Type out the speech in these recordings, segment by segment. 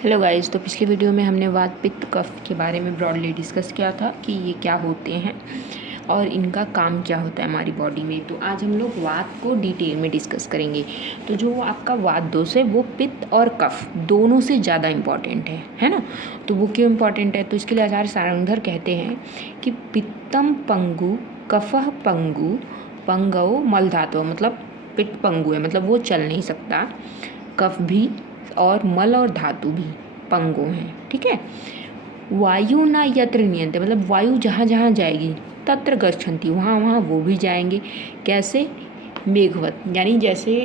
Hello guys. तो पिछली video में हमने वात पित्त कफ के बारे में ब्रॉडली डिस्कस किया था कि ये क्या होते हैं और इनका काम क्या होता है हमारी बॉडी में। तो आज हम लोग वात को डिटेल में डिस्कस करेंगे। तो जो आपका वात दोष है वो पित्त और कफ दोनों से ज़्यादा इम्पॉर्टेंट है ना। तो वो क्यों इम्पॉर्टेंट है? तो इसके लिए आचार्य सारंगधर कहते हैं कि पित्तम पंगु कफः पंगु पंगव मलधातु, मतलब पित्त पंगु है, मतलब वो चल नहीं सकता, कफ भी और मल और धातु भी पंगु हैं। ठीक है। वायु ना यत्र नियंते, मतलब वायु जहाँ जहाँ जाएगी तत्र गच्छन्ति, वहाँ वहाँ वो भी जाएंगे। कैसे? मेघवत, यानी जैसे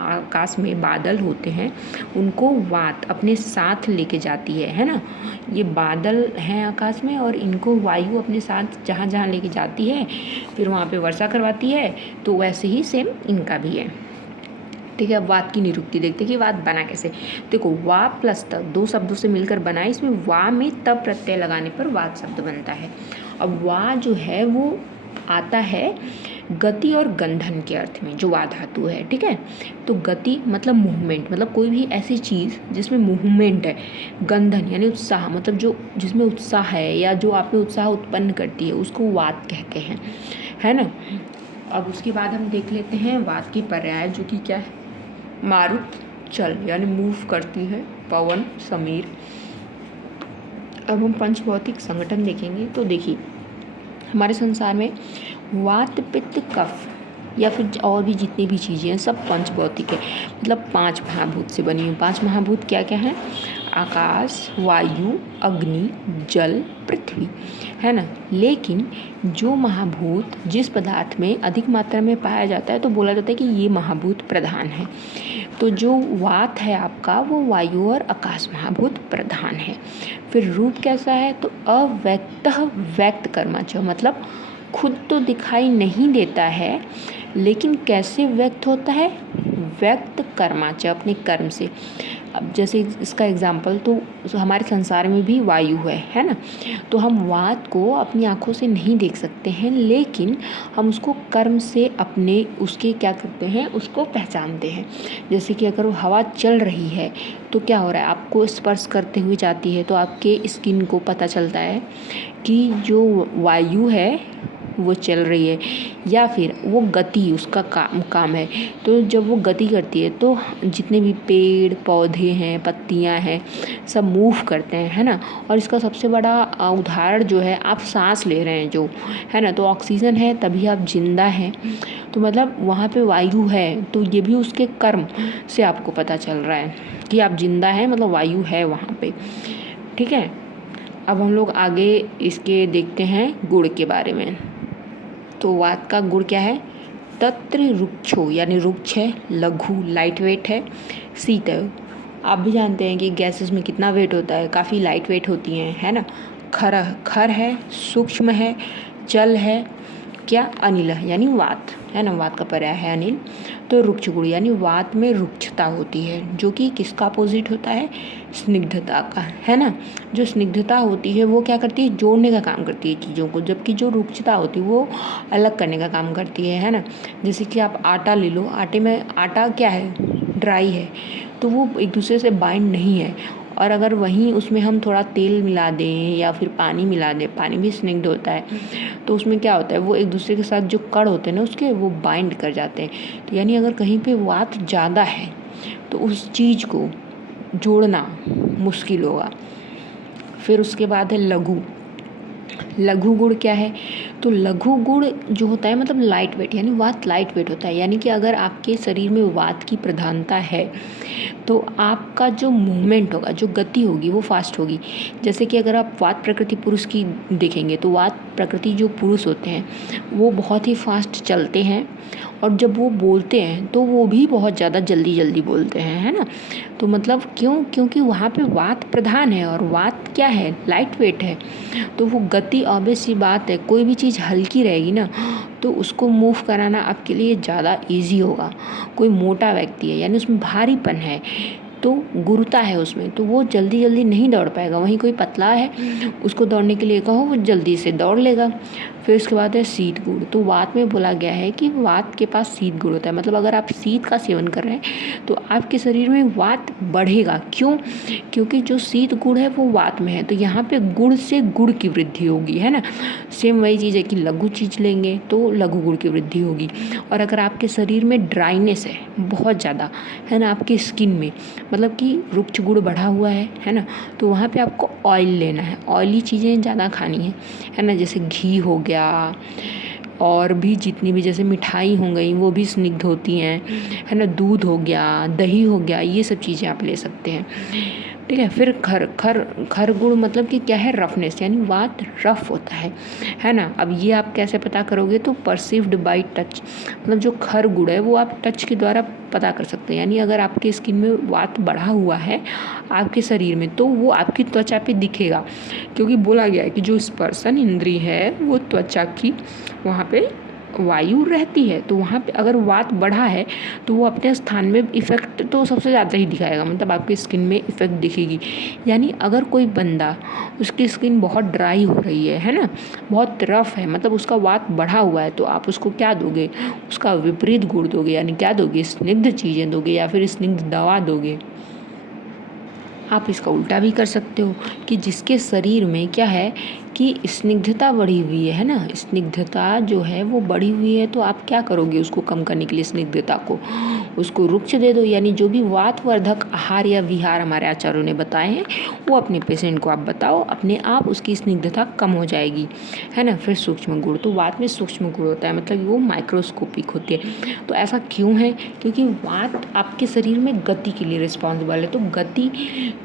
आकाश में बादल होते हैं उनको वात अपने साथ लेके जाती है ना। ये बादल हैं आकाश में और इनको वायु अपने साथ जहाँ जहाँ लेके जाती है फिर वहाँ पे वर्षा करवाती है। तो वैसे ही सेम इनका भी है। ठीक है। अब वात की निरुक्ति देखते हैं कि वात बना कैसे। देखो, वा प्लस त दो शब्दों से मिलकर बना है। इसमें वा में तब प्रत्यय लगाने पर वात शब्द बनता है। अब वा जो है वो आता है गति और गंधन के अर्थ में, जो वा धातु है। ठीक है। तो गति मतलब मूवमेंट, मतलब कोई भी ऐसी चीज़ जिसमें मूवमेंट है। गंधन यानी उत्साह, मतलब जो जिसमें उत्साह है या जो आप में उत्साह उत्पन्न करती है उसको वात कहते हैं, है ना। अब उसके बाद हम देख लेते हैं वात की पर्याय, जो कि क्या है? मारुत, चल यानी मूव करती है, पवन, समीर। अब हम पंचभौतिक संगठन देखेंगे। तो देखिए, हमारे संसार में वात पित्त कफ या फिर और भी जितनी भी चीज़ें हैं सब पंचभौतिक है, मतलब 5 महाभूत से बनी हुई। 5 महाभूत क्या क्या हैं? आकाश, वायु, अग्नि, जल, पृथ्वी, है ना। लेकिन जो महाभूत जिस पदार्थ में अधिक मात्रा में पाया जाता है तो बोला जाता है कि ये महाभूत प्रधान है। तो जो वात है आपका वो वायु और आकाश महाभूत प्रधान है। फिर रूप कैसा है? तो अव्यक्तः व्यक्त कर्मच, मतलब खुद तो दिखाई नहीं देता है लेकिन कैसे व्यक्त होता है? व्यक्त कर्माच, अपने कर्म से। अब जैसे इसका एग्जाम्पल, तो हमारे संसार में भी वायु है ना। तो हम वात को अपनी आँखों से नहीं देख सकते हैं लेकिन हम उसको कर्म से अपने उसके क्या करते हैं, उसको पहचानते हैं। जैसे कि अगर हवा चल रही है तो क्या हो रहा है, आपको स्पर्श करते हुए जाती है तो आपके स्किन को पता चलता है कि जो वायु है वो चल रही है, या फिर वो गति उसका काम है। तो जब वो गति करती है तो जितने भी पेड़ पौधे हैं, पत्तियां हैं, सब मूव करते हैं, है ना। और इसका सबसे बड़ा उदाहरण जो है, आप सांस ले रहे हैं जो, है ना, तो ऑक्सीजन है तभी आप जिंदा हैं। तो मतलब वहाँ पे वायु है तो ये भी उसके कर्म से आपको पता चल रहा है कि आप जिंदा हैं, मतलब वायु है वहाँ पे। ठीक है। अब हम लोग आगे इसके देखते हैं गुण के बारे में। तो वात का गुण क्या है? तत्र रुक्षो, यानी रुक्ष है, लघु लाइट वेट है, शीत है। आप भी जानते हैं कि गैसेस में कितना वेट होता है, काफ़ी लाइट वेट होती हैं, है ना। खर है, सूक्ष्म है, जल है, क्या? अनिल है, यानी वात, है ना। वात का पर्याय है अनिल। तो रुक्ष गुण यानी वात में रुक्षता होती है, जो कि किसका अपोजिट होता है? स्निग्धता का, है ना। जो स्निग्धता होती है वो क्या करती है? जोड़ने का काम करती है चीज़ों को, जबकि जो रुक्षता होती है वो अलग करने का काम करती है ना। जैसे कि आप आटा ले लो, आटे में आटा क्या है? ड्राई है, तो वो एक दूसरे से बाइंड नहीं है। और अगर वहीं उसमें हम थोड़ा तेल मिला दें या फिर पानी मिला दें, पानी भी स्निग्ध होता है, तो उसमें क्या होता है, वो एक दूसरे के साथ जो कण होते हैं ना उसके, वो बाइंड कर जाते हैं। तो यानी अगर कहीं पे वात ज़्यादा है तो उस चीज़ को जोड़ना मुश्किल होगा। फिर उसके बाद है लघु। लघु गुण क्या है? तो लघु गुण जो होता है मतलब लाइट वेट, यानी वात लाइट वेट होता है। यानी कि अगर आपके शरीर में वात की प्रधानता है तो आपका जो मूवमेंट होगा, जो गति होगी वो फास्ट होगी। जैसे कि अगर आप वात प्रकृति पुरुष की देखेंगे तो वात प्रकृति जो पुरुष होते हैं वो बहुत ही फास्ट चलते हैं, और जब वो बोलते हैं तो वो भी बहुत ज़्यादा जल्दी जल्दी बोलते हैं, है ना। तो मतलब क्यों? क्योंकि वहाँ पे वात प्रधान है और वात क्या है? लाइट वेट है। तो वो गति ऑब्वियस सी बात है, कोई भी चीज़ हल्की रहेगी ना तो उसको मूव कराना आपके लिए ज़्यादा इजी होगा। कोई मोटा व्यक्ति है यानी उसमें भारीपन है तो गुरुता है उसमें, तो वो जल्दी जल्दी नहीं दौड़ पाएगा। वहीं कोई पतला है, उसको दौड़ने के लिए कहो वो जल्दी से दौड़ लेगा। फिर उसके बाद है शीत गुण। तो वात में बोला गया है कि वात के पास शीत गुण होता है, मतलब अगर आप शीत का सेवन कर रहे हैं तो आपके शरीर में वात बढ़ेगा। क्यों? क्योंकि जो शीत गुण है वो वात में है, तो यहाँ पे गुण से गुण की वृद्धि होगी, है ना। सेम वही चीज़ है कि लघु चीज़ लेंगे तो लघु गुण की वृद्धि होगी। और अगर आपके शरीर में ड्राइनेस है बहुत ज़्यादा, है ना, आपकी स्किन में, मतलब कि रुक्ष गुण बढ़ा हुआ है ना, तो वहाँ पे आपको ऑयल लेना है, ऑयली चीज़ें ज़्यादा खानी है ना, जैसे घी हो गया और भी जितनी भी जैसे मिठाई हो गई वो भी स्निग्ध होती हैं, है ना, दूध हो गया, दही हो गया, ये सब चीज़ें आप ले सकते हैं। ठीक है। फिर खर खर खर गुण मतलब कि क्या है, रफनेस, यानी वात रफ होता है ना। अब ये आप कैसे पता करोगे, तो परसीव्ड बाय टच, मतलब जो खर गुण है वो आप टच के द्वारा पता कर सकते हैं। यानी अगर आपके स्किन में वात बढ़ा हुआ है आपके शरीर में, तो वो आपकी त्वचा पे दिखेगा, क्योंकि बोला गया है कि जो स्पर्शन इंद्रिय है वो त्वचा की वहाँ पे वायु रहती है, तो वहाँ पे अगर वात बढ़ा है तो वो अपने स्थान में इफ़ेक्ट तो सबसे ज़्यादा ही दिखाएगा, मतलब आपकी स्किन में इफ़ेक्ट दिखेगी। यानी अगर कोई बंदा, उसकी स्किन बहुत ड्राई हो रही है ना, बहुत रफ है, मतलब उसका वात बढ़ा हुआ है, तो आप उसको क्या दोगे, उसका विपरीत गुण दोगे, यानी क्या दोगे, स्निग्ध चीज़ें दोगे या फिर स्निग्ध दवा दोगे। आप इसका उल्टा भी कर सकते हो कि जिसके शरीर में क्या है कि स्निग्धता बढ़ी हुई है ना, स्निग्धता जो है वो बढ़ी हुई है, तो आप क्या करोगे उसको कम करने के लिए, स्निग्धता को उसको रुक्ष दे दो। यानी जो भी वातवर्धक आहार या विहार हमारे आचार्यों ने बताए हैं वो अपने पेशेंट को आप बताओ, अपने आप उसकी स्निग्धता कम हो जाएगी, है ना। फिर सूक्ष्म गुण, तो वात में सूक्ष्म गुण होता है, मतलब वो माइक्रोस्कोपिक होती है। तो ऐसा क्यों है, क्योंकि वात आपके शरीर में गति के लिए रिस्पॉन्सिबल है, तो गति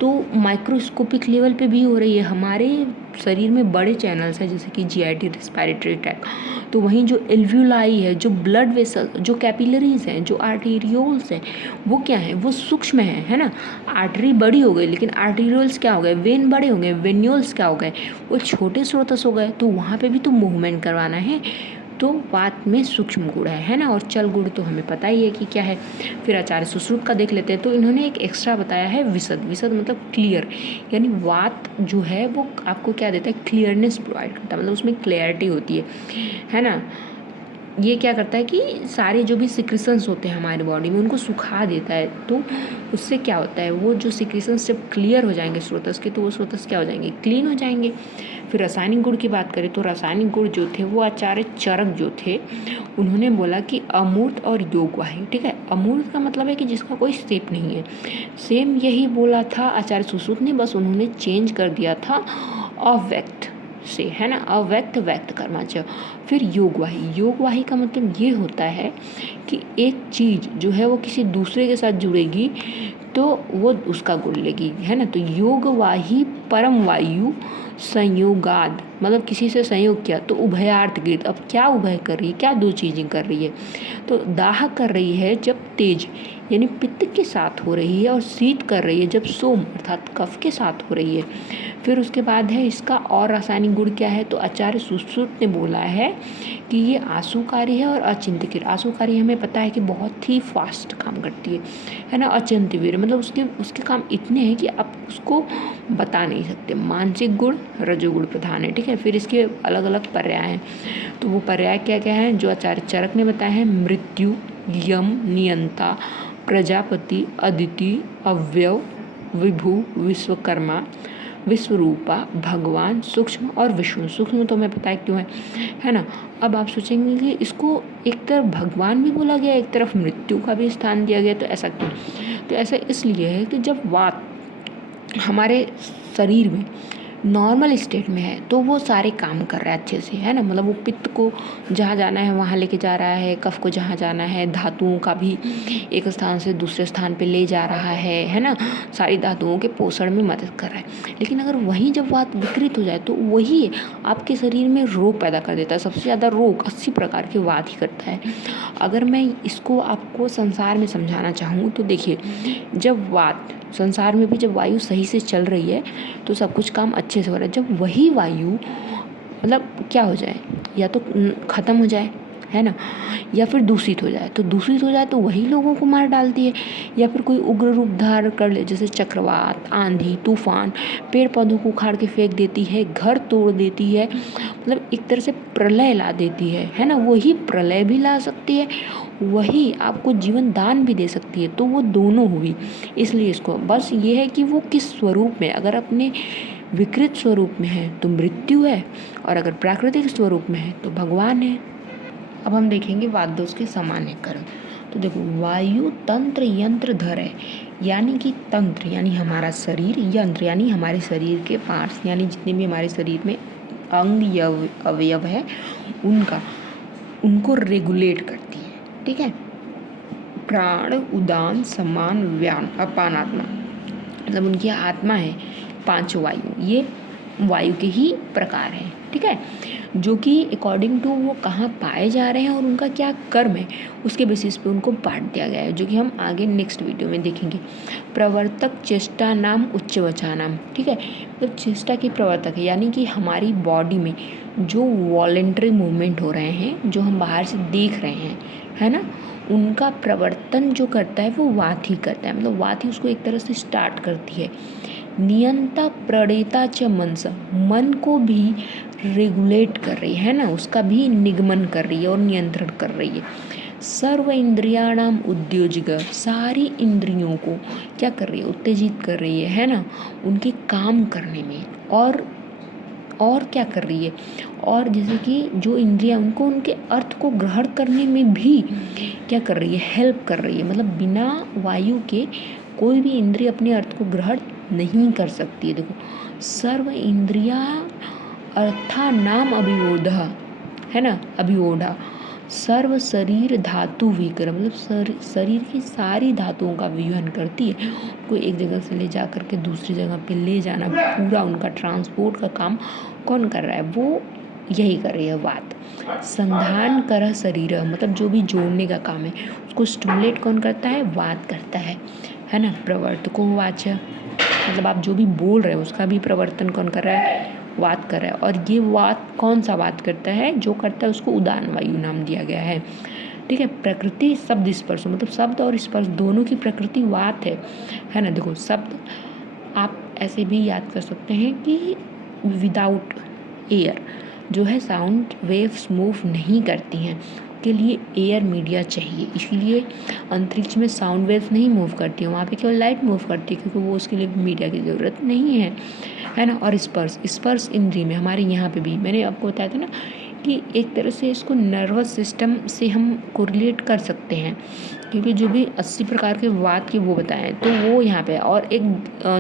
तो माइक्रोस्कोपिक लेवल पे भी हो रही है। हमारे शरीर में बड़े चैनल्स हैं जैसे कि जीआईटी, रेस्पिरेटरी ट्रैक्ट, तो वहीं जो एल्व्यूलाई है, जो ब्लड वेसल, जो कैपिलरीज हैं, जो आर्टेरियोल्स हैं, वो क्या है, वो सूक्ष्म है ना। आर्टरी बड़ी हो गई लेकिन आर्टेरियोल्स क्या हो गए, वेन बड़े हो गए, वेन्यूल्स क्या हो गए, वो छोटे स्रोतस हो गए, तो वहाँ पे भी तो मूवमेंट करवाना है। तो वात में सूक्ष्म गुण है ना। और चल गुण तो हमें पता ही है कि क्या है। फिर आचार्य सुश्रुत का देख लेते हैं, तो इन्होंने एक एक्स्ट्रा बताया है विशद। विशद मतलब क्लियर, यानी वात जो है वो आपको क्या देता है, क्लियरनेस प्रोवाइड करता है, मतलब उसमें क्लैरिटी होती है ना। ये क्या करता है कि सारे जो भी सिक्रेशंस होते हैं हमारे बॉडी में उनको सुखा देता है, तो उससे क्या होता है, वो जो सिक्रेशंस जब क्लियर हो जाएंगे स्रोतस के, तो वो स्रोतस क्या हो जाएंगे, क्लीन हो जाएंगे। फिर रासायनिक गुण की बात करें तो रासायनिक गुण जो थे वो आचार्य चरक जो थे उन्होंने बोला कि अमूर्त और योगवाही। ठीक है, अमूर्त का मतलब है कि जिसका कोई शेप नहीं है, सेम यही बोला था आचार्य सुश्रुत ने, बस उन्होंने चेंज कर दिया था अव्यक्त से, है ना, अव्यक्त व्यक्त करना चाहिए। फिर योगवाही, योगवाही का मतलब ये होता है कि एक चीज़ जो है वो किसी दूसरे के साथ जुड़ेगी तो वो उसका गुण लेगी, है ना। तो योगवाही परम वायु संयोगाद, मतलब किसी से संयोग किया तो उभयार्थ गीत। अब क्या उभय कर रही है, क्या दो चीज़ें कर रही है, तो दाह कर रही है जब तेज यानी पित्त के साथ हो रही है, और शीत कर रही है जब सोम अर्थात कफ के साथ हो रही है। फिर उसके बाद है इसका और रासायनिक गुण क्या है, तो आचार्य सुश्रुत ने बोला है कि ये आशुकारी है और अचिंत्यवीर। आशुकारी हमें पता है कि बहुत ही फास्ट काम करती है ना। अचिंत्यवीर मतलब उसके काम इतने हैं कि आप उसको बता नहीं सकते। मानसिक गुण रजोगुण प्रधान है। ठीक है, फिर इसके अलग अलग पर्याय हैं, तो वो पर्याय क्या क्या हैं जो आचार्य चरक ने बताया है, मृत्यु, यम, नियंता, प्रजापति, अदिति, अव्यव, विभु, विश्वकर्मा, विश्वरूपा, भगवान, सूक्ष्म और विष्णु। सूक्ष्म तो हमें पता है क्यों है ना। अब आप सोचेंगे कि इसको एक तरफ भगवान भी बोला गया, एक तरफ मृत्यु का भी स्थान दिया गया, तो ऐसा क्यों? तो ऐसा इसलिए है कि जब वात हमारे शरीर में नॉर्मल स्टेट में है तो वो सारे काम कर रहा है अच्छे से, है ना। मतलब वो पित्त को जहाँ जाना है वहाँ लेके जा रहा है, कफ को जहाँ जाना है, धातुओं का भी एक स्थान से दूसरे स्थान पे ले जा रहा है ना। सारी धातुओं के पोषण में मदद कर रहा है। लेकिन अगर वहीं जब बात विकृत हो जाए तो वही आपके शरीर में रोग पैदा कर देता है। सबसे ज़्यादा रोग 80 प्रकार के वात ही करता है। अगर मैं इसको आपको संसार में समझाना चाहूँ तो देखिए, जब वात संसार में भी जब वायु सही से चल रही है तो सब कुछ काम अच्छे से हो रहा है। जब वही वायु मतलब क्या हो जाए, या तो ख़त्म हो जाए, है ना, या फिर दूषित हो जाए। तो दूषित हो जाए तो वही लोगों को मार डालती है, या फिर कोई उग्र रूप धारण कर ले, जैसे चक्रवात, आंधी, तूफान, पेड़ पौधों को उखाड़ के फेंक देती है, घर तोड़ देती है, मतलब एक तरह से प्रलय ला देती है ना। वही प्रलय भी ला सकती है, वही आपको जीवन दान भी दे सकती है। तो वो दोनों हुई। इसलिए इसको बस ये है कि वो किस स्वरूप में, अगर अपने विकृत स्वरूप में है तो मृत्यु है, और अगर प्राकृतिक स्वरूप में है तो भगवान है। अब हम देखेंगे वाद्यों के सामान्यकरण। तो देखो, वायु तंत्र यंत्र धर है, यानी कि तंत्र यानी हमारा शरीर, यंत्र यानी हमारे शरीर के पार्ट्स, यानी जितने भी हमारे शरीर में अंग या अवयव है उनको रेगुलेट करती है, ठीक है। प्राण, उदान, समान, व्यान, अपान आत्मा, मतलब उनकी आत्मा है। 5 वायु, ये वायु के ही प्रकार हैं, ठीक है, जो कि अकॉर्डिंग टू वो कहाँ पाए जा रहे हैं और उनका क्या कर्म है, उसके बेसिस पे उनको बांट दिया गया है, जो कि हम आगे नेक्स्ट वीडियो में देखेंगे। प्रवर्तक चेष्टा नाम उच्च वचा नाम, ठीक है, तो चेष्टा की प्रवर्तक है, यानी कि हमारी बॉडी में जो वॉलेंट्री मूवमेंट हो रहे हैं, जो हम बाहर से देख रहे हैं, है ना, उनका प्रवर्तन जो करता है वो वात ही करता है, मतलब वात ही उसको एक तरह से स्टार्ट करती है। नियंता प्रणेता च मनसा, मन को भी रेगुलेट कर रही है ना, उसका भी निगमन कर रही है और नियंत्रण कर रही है। सर्व इंद्रियाणाम उद्योजिग, सारी इंद्रियों को क्या कर रही है, उत्तेजित कर रही है ना, उनके काम करने में। और क्या कर रही है, और जैसे कि जो इंद्रियां उनको उनके अर्थ को ग्रहण करने में भी क्या कर रही है, हेल्प कर रही है। मतलब बिना वायु के कोई भी इंद्रिय अपने अर्थ को ग्रहण नहीं कर सकती है। देखो, सर्व इंद्रिया अर्था नाम अभिवोधा, है ना, अभिवोधा, सर्व शरीर धातु विक्रम, मतलब शरीर की सारी धातुओं का विवहन करती है। कोई एक जगह से ले जा करके दूसरी जगह पे ले जाना, पूरा उनका ट्रांसपोर्ट का काम कौन कर रहा है, वो यही कर रही है वात। संधान कर शरीर, मतलब जो भी जोड़ने का काम है उसको स्टिमुलेट कौन करता है, वात करता है ना। प्रवर्तको वाच, मतलब आप जो भी बोल रहे हो उसका भी प्रवर्तन कौन कर रहा है, वात कर रहा है। और ये वात कौन सा वात करता है, जो करता है उसको उदान वायु नाम दिया गया है, ठीक है। प्रकृति शब्द स्पर्श, मतलब शब्द और स्पर्श दोनों की प्रकृति वात है ना। देखो, शब्द आप ऐसे भी याद कर सकते हैं कि विदाउट एयर जो है साउंड वेव्स मूव नहीं करती हैं, के लिए एयर मीडिया चाहिए, इसीलिए अंतरिक्ष में साउंड वेव्स नहीं मूव करती हैं, वहाँ पे केवल लाइट मूव करती है, क्योंकि वो उसके लिए मीडिया की ज़रूरत नहीं है ना। और स्पर्श इंद्रिय में हमारे यहाँ पे भी मैंने आपको बताया था ना कि एक तरह से इसको नर्वस सिस्टम से हम कोरिलेट कर सकते हैं, क्योंकि जो भी 80 प्रकार के वात के वो बताएं तो वो यहाँ पे, और एक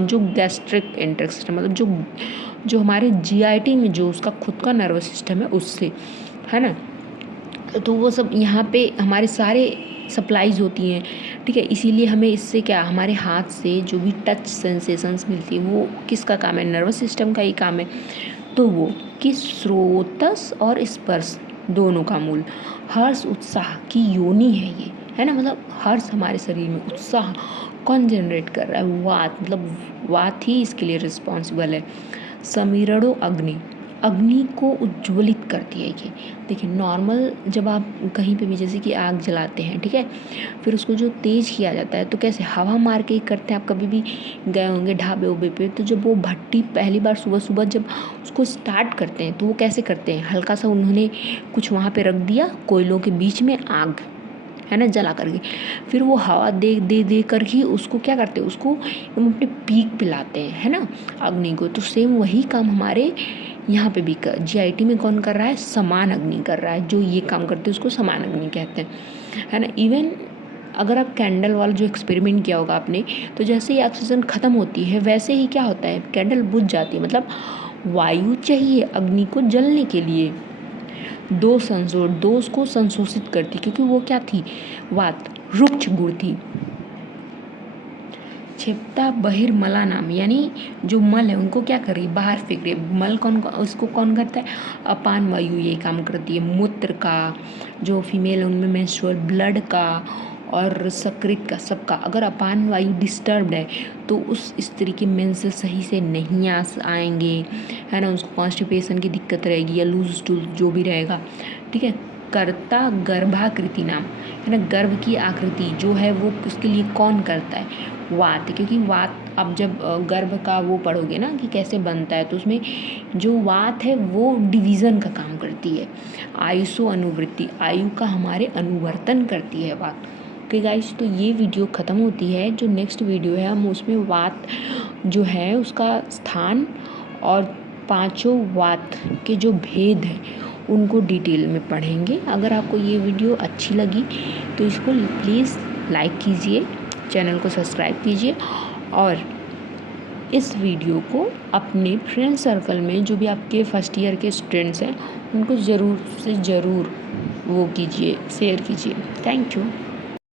जो गैस्ट्रिक एंट्रिक सिस्टम, मतलब जो हमारे जीआईटी में जो उसका खुद का नर्वस सिस्टम है उससे, है ना, तो वो सब यहाँ पे हमारे सारे सप्लाईज होती हैं, ठीक है। इसीलिए हमें इससे क्या, हमारे हाथ से जो भी टच सेंसेशंस मिलती है वो किसका काम है, नर्वस सिस्टम का ही काम है। तो वो कि स्रोतस और स्पर्श दोनों का मूल हर्ष उत्साह की योनि है ये, है ना। मतलब हर्ष हमारे शरीर में, उत्साह कौन जनरेट कर रहा है, वात, मतलब वात ही इसके लिए रिस्पॉन्सिबल है। समीरणो अग्नि, अग्नि को उज्ज्वलित करती है ये। देखिए, नॉर्मल जब आप कहीं पे भी जैसे कि आग जलाते हैं, ठीक है, फिर उसको जो तेज़ किया जाता है तो कैसे हवा मार के ही करते हैं। आप कभी भी गए होंगे ढाबे उबे पे, तो जब वो भट्टी पहली बार सुबह सुबह जब उसको स्टार्ट करते हैं तो वो कैसे करते हैं, हल्का सा उन्होंने कुछ वहाँ पे रख दिया कोयलों के बीच में आग, है ना, जला करके, फिर वो हवा दे कर ही उसको क्या करते हैं, उसको हम अपने पीक पे लाते हैं, है ना, अग्नि को। तो सेम वही काम हमारे यहाँ पे भी जीआईटी में कौन कर रहा है, समान अग्नि कर रहा है। जो ये काम करते हैं उसको समान अग्नि कहते हैं, है ना। इवन अगर आप कैंडल वाला जो एक्सपेरिमेंट किया होगा आपने, तो जैसे ही ऑक्सीजन ख़त्म होती है वैसे ही क्या होता है, कैंडल बुझ जाती है। मतलब वायु चाहिए अग्नि को जलने के लिए, दो को संशोषित करती, क्योंकि वो क्या थी, वात, रुक्ष गुण थी। क्षिप्ता बहिर्मला नाम, यानी जो मल है उनको क्या कर रही है, बाहर फेंक रही है। मल उसको कौन करता है, अपान वायु ये काम करती है। मूत्र का, जो फीमेल उनमें मेंस्ट्रुअल ब्लड का और सकृत का, सबका अगर अपान वायु डिस्टर्ब्ड है तो उस स्त्री के मेंसेस सही से नहीं आएंगे, है ना, उसको कॉन्स्टिपेशन की दिक्कत रहेगी या लूज स्टूल जो भी रहेगा, ठीक है। कर्ता गर्भाकृति नाम, है ना, गर्भ की आकृति जो है वो उसके लिए कौन करता है, वात। क्योंकि वात, अब जब गर्भ का वो पढ़ोगे ना कि कैसे बनता है, तो उसमें जो वात है वो डिवीज़न का काम करती है। आयुषो अनुवृत्ति, आयु का हमारे अनुवर्तन करती है वात। ओके गाइस, तो ये वीडियो ख़त्म होती है। जो नेक्स्ट वीडियो है हम उसमें वात जो है उसका स्थान और पांचों वात के जो भेद हैं उनको डिटेल में पढ़ेंगे। अगर आपको ये वीडियो अच्छी लगी तो इसको प्लीज़ लाइक कीजिए, चैनल को सब्सक्राइब कीजिए और इस वीडियो को अपने फ्रेंड सर्कल में जो भी आपके फर्स्ट ईयर के स्टूडेंट्स हैं उनको ज़रूर से ज़रूर वो कीजिए, शेयर कीजिए। Thank you.